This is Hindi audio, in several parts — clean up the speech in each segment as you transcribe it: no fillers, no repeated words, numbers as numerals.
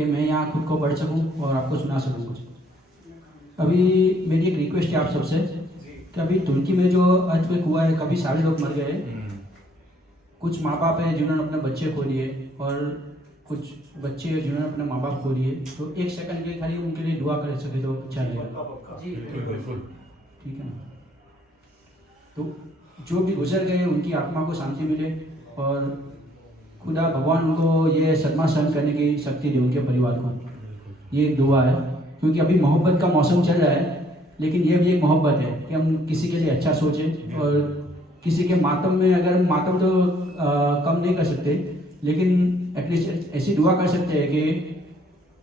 कि मैं यहाँ खुद को पढ़ सकूँ और आपको सुना सकूँ कुछ। अभी मेरी एक रिक्वेस्ट है आप सबसे कि अभी तुर्की में जो अर्थक्वेक हुआ है, कभी सारे लोग मर गए, कुछ माँ बाप हैं जिन्होंने अपने बच्चे खो लिए और कुछ बच्चे हैं जिन्होंने अपने माँ बाप खो लिए, तो एक सेकंड के खाली उनके लिए दुआ कर सके तो अच्छा लगेगा। जी बिल्कुल। ठीक है ना? तो जो भी गुजर गए उनकी आत्मा को शांति मिले और खुदा भगवान उनको ये सदमा सहन करने की शक्ति दे, उनके परिवार को। ये एक दुआ है, क्योंकि अभी मोहब्बत का मौसम चल रहा है, लेकिन ये भी एक मोहब्बत है कि हम किसी के लिए अच्छा सोचें और किसी के मातम में, अगर मातम तो कम नहीं कर सकते, लेकिन एटलीस्ट ऐसी दुआ कर सकते हैं कि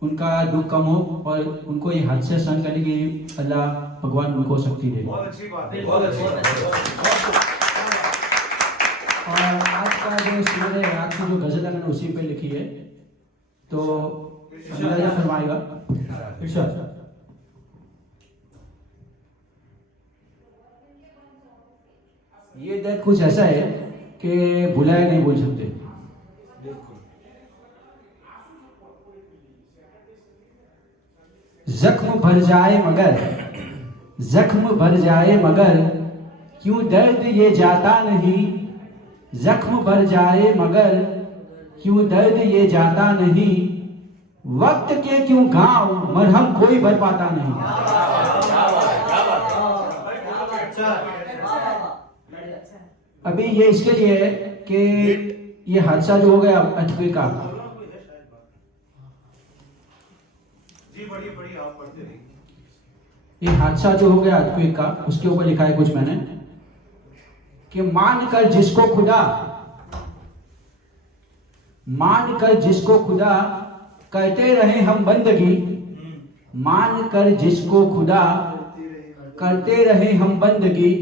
उनका दुख कम हो और उनको ये हादसे सहन करने की अल्लाह भगवान उनको शक्ति दे। बहुत अच्छी बात है, बहुत अच्छी बात है। और आज का जो शेर है, आज की जो गजल है, मैंने उसी पे लिखी है, तो अंदाजा फरमाएगा इरशाद। ये दर्द कुछ ऐसा है कि भुलाया नहीं बोल सकते। जख्म भर जाए मगर, जख्म भर जाए मगर क्यों दर्द ये जाता नहीं, जख्म भर जाए मगर क्यों दर्द ये जाता नहीं, वक्त के क्यों घाव मरहम कोई भर पाता नहीं। अभी ये इसके लिए है कि ये हादसा जो हो गया अर्थक्वेक का, ये हादसा जो हो गया अर्थक्वेक का, उसके ऊपर लिखा है कुछ मैंने कि मान कर जिसको खुदा करते रहे हम बंदगी, मान कर जिसको खुदा करते रहे हम बंदगी,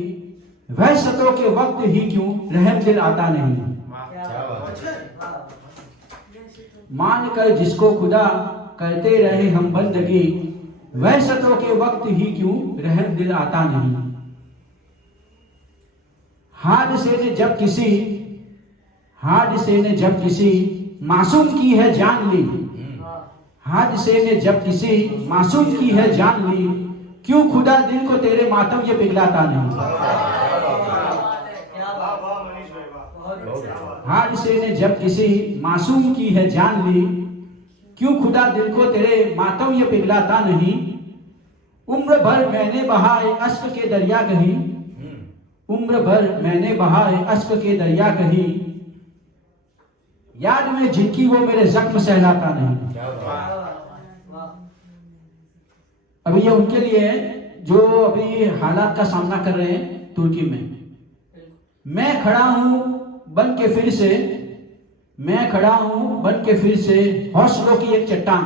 वह सतों के वक्त ही क्यों रहम दिल आता नहीं। मान कर जिसको खुदा करते रहे हम बंदगी, वह सतों के वक्त ही क्यों रहम दिल आता नहीं। हादसे ने जब किसी मासूम की है जान ली, हादसे ने जब किसी मासूम की है जान ली, क्यों खुदा दिल को तेरे मातम ये पिघलाता नहीं। हादसे ने जब किसी मासूम की है जान ली, क्यों खुदा दिल को तेरे मातम ये पिघलाता नहीं। उम्र भर मैंने बहाए अश्क के दरिया कहीं, उम्र भर मैंने बहाए अश्क के दरिया कहीं, याद में जिनकी वो मेरे जख्म सहलाता नहीं। अभी ये उनके लिए है जो अभी हालात का सामना कर रहे हैं तुर्की में। मैं खड़ा हूं बन के फिर से, मैं खड़ा हूं बन के फिर से हौसलों की एक चट्टान,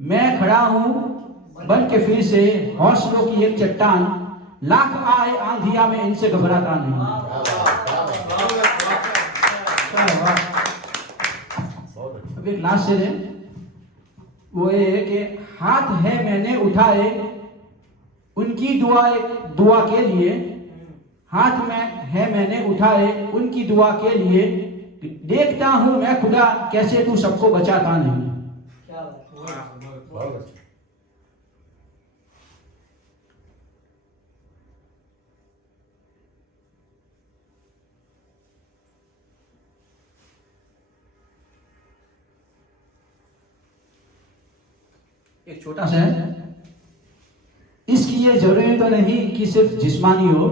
मैं खड़ा हूं बन के फिर से हौसलों की एक चट्टान, लाख आए आंधिया में इनसे घबराता नहीं। अब एक लास्ट शेर है, वो ये है कि हाथ है मैंने उठाए उनकी दुआ के लिए, हाथ में है मैंने उठाए उनकी दुआ के लिए, देखता हूं मैं खुदा कैसे तू सबको बचाता नहीं। एक छोटा सा है, इसकी ये जरूरी तो नहीं कि सिर्फ जिस्मानी हो,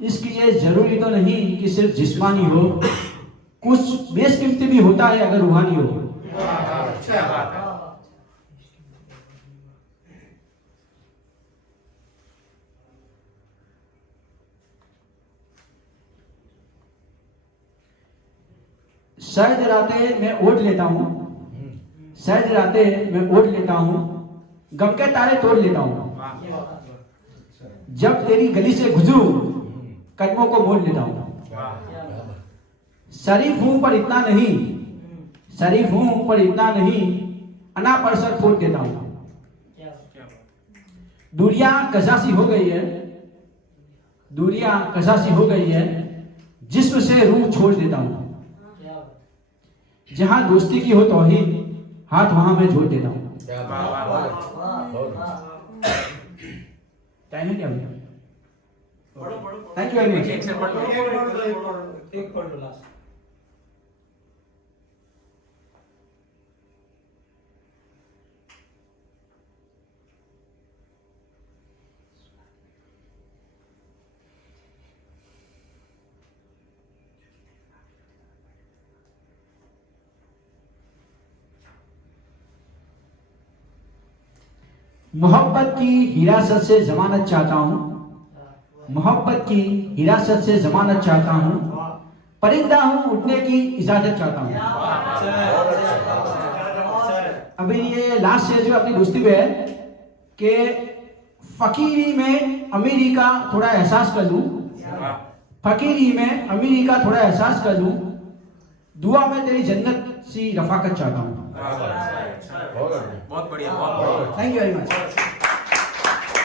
इसकी ये जरूरी तो नहीं कि सिर्फ जिस्मानी हो, कुछ बेशकीमती भी होता है अगर रूहानी हो। शायद रातें मैं ओढ़ लेता हूं, शायद रातें मैं ओढ़ लेता हूं, गम के तारे तोड़ लेता हूं, जब तेरी गली से गुजरूं कदमों को मोड़ लेता हूं। शरीफ हूं पर इतना नहीं, शरीफ हूं पर इतना नहीं, अना परसर फोड़ देता हूं। दूरियां कसासी हो गई है, दूरियां कसासी हो गई है, जिस्म से रूह छोड़ देता हूं। जहां दोस्ती की हो तौहीद, हाथ वहां मैं जोड़ देता हूँ। क्या वाह, वाह, वाह। बहुत अच्छा। टाइम है क्या भैया? पढ़ो पढ़ो थैंक यू वेरी मच। एक से पढ़ लो। एक पढ़ लो लास्ट। मोहब्बत की हिरासत से जमानत चाहता हूँ, मोहब्बत की हिरासत से जमानत चाहता हूँ, परिंदा हूँ उड़ने की इजाजत चाहता हूँ। अभी ये लास्ट स्टेज में अपनी दोस्ती पे है कि फकीरी में अमीरी का थोड़ा एहसास कर लूं, फकीरी में अमीरी का थोड़ा एहसास कर लूं, दुआ में तेरी जन्नत सी रफाकत चाहता हूँ। बहुत अच्छा। बहुत बढ़िया, बहुत बढ़िया। Thank you very much.